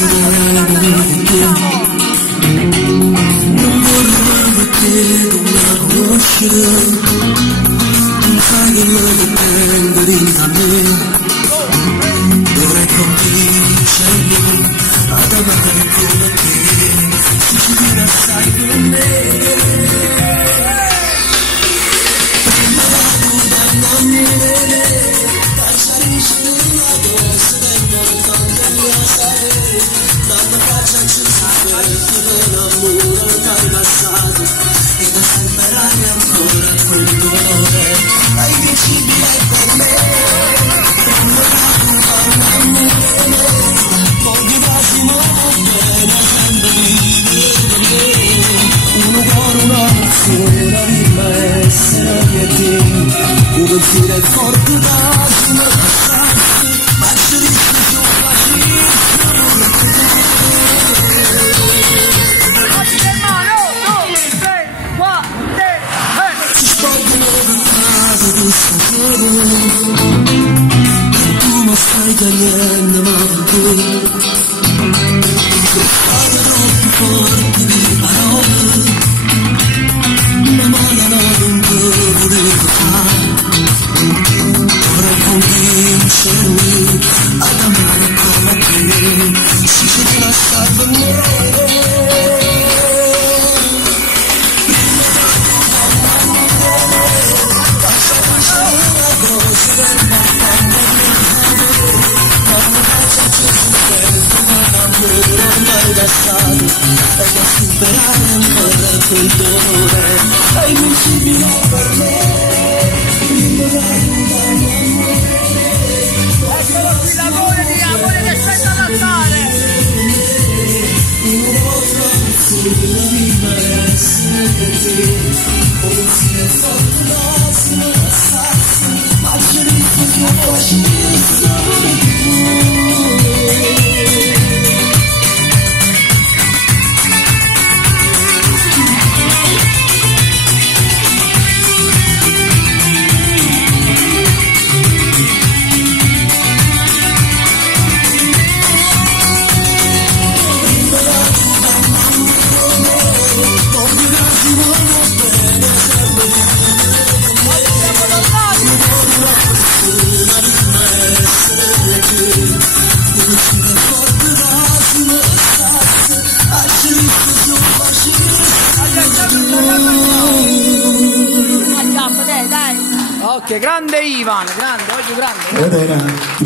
sereno con te. Non vorrei che te non la conoscere, non sai che me ne tengo dentro a me. Dovrei convincermi ad amare come te, se ci viene assai con me. Un pensiero è forte da passarsi, ma ci rischi più facile. Ci sporgono del caso di stasera, tu non stai tagliando ma tu sono più forti di parole, una mano non te volevo fare. Dovrei convincermi ad amare come te, se ci viene assai per me. Ormai passato, e da superare ancora quel dolore, è invincibile per me. Eccolo qui l'amore che scende all'altare. Ok, grande Ivan, grande, oggi grande.